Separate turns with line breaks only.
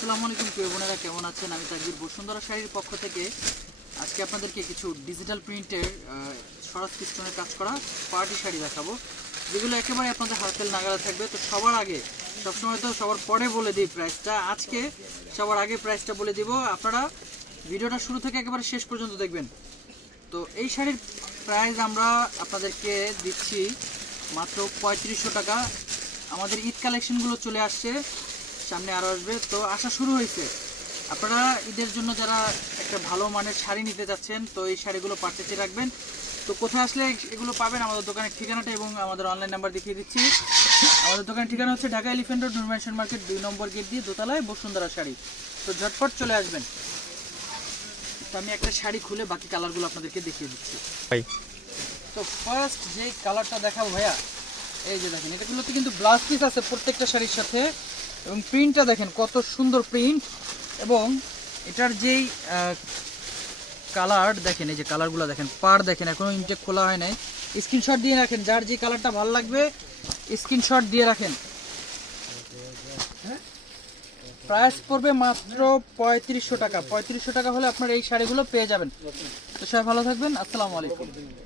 আসসালামু আলাইকুম, প্রিয় বোনেরা, কেমন আছেন? আমি তাকবির বসুন্ধরা শাড়ির পক্ষ থেকে আজকে আপনাদেরকে কিছু ডিজিটাল প্রিন্টের সরাস পিস্টনের কাজ করা পার্টি শাড়ি দেখাবো, যেগুলো একেবারে আপনাদের হাতের নাগালে থাকবে। তো সবার আগে, সবসময় তো সবার পরে বলে দিই প্রাইসটা আজকে সবার আগে প্রাইসটা বলে দিব। আপনারা ভিডিওটা শুরু থেকে একেবারে শেষ পর্যন্ত দেখবেন। তো এই শাড়ির প্রাইস আমরা আপনাদেরকে দিচ্ছি মাত্র পঁয়ত্রিশশো টাকা। আমাদের ঈদ কালেকশনগুলো চলে আসছে। সামনে আরও আসবে। তো আসা শুরু হয়েছে। আপনারা ঈদের জন্য যারা একটা ভালো মানের শাড়ি নিতে যাচ্ছেন তো এই শাড়িগুলো পার্চেসে রাখবেন। তো কোথায় আসলে এগুলো পাবেন? আমাদের দোকানের ঠিকানাটা এবং আমাদের অনলাইন নাম্বার দেখিয়ে দিচ্ছি। আমাদের দোকানের ঠিকানা হচ্ছে ঢাকা এলিফেন্ট রোড নুরমেশন মার্কেট দুই নম্বর গেট দিয়ে দোতলায় বসুন্ধরা শাড়ি। তো ঝটপট চলে আসবেন। তো আমি একটা শাড়ি খুলে বাকি কালারগুলো আপনাদেরকে দেখিয়ে দিচ্ছি।
ভাই।
তো ফার্স্ট যে কালারটা দেখাবো ভাইয়া এই যে দেখেন এটাগুলোতে কিন্তু ব্লাউজ পিস আছে প্রত্যেকটা শাড়ির সাথে। এবং প্রিন্টটা দেখেন কত সুন্দর প্রিন্ট এবং এটার যেই কালার দেখেন, এই যে কালারগুলো দেখেন, পার দেখেন, এখনও ইনটেক খোলা হয় নাই। স্ক্রিনশট দিয়ে রাখেন, যার যে কালারটা ভালো লাগবে স্ক্রিনশট দিয়ে রাখেন। প্রাইস পড়বে মাত্র পঁয়ত্রিশশো টাকা। পঁয়ত্রিশশো টাকা হলে আপনার এই শাড়িগুলো পেয়ে যাবেন। তো সবাই ভালো থাকবেন, আসসালামু আলাইকুম।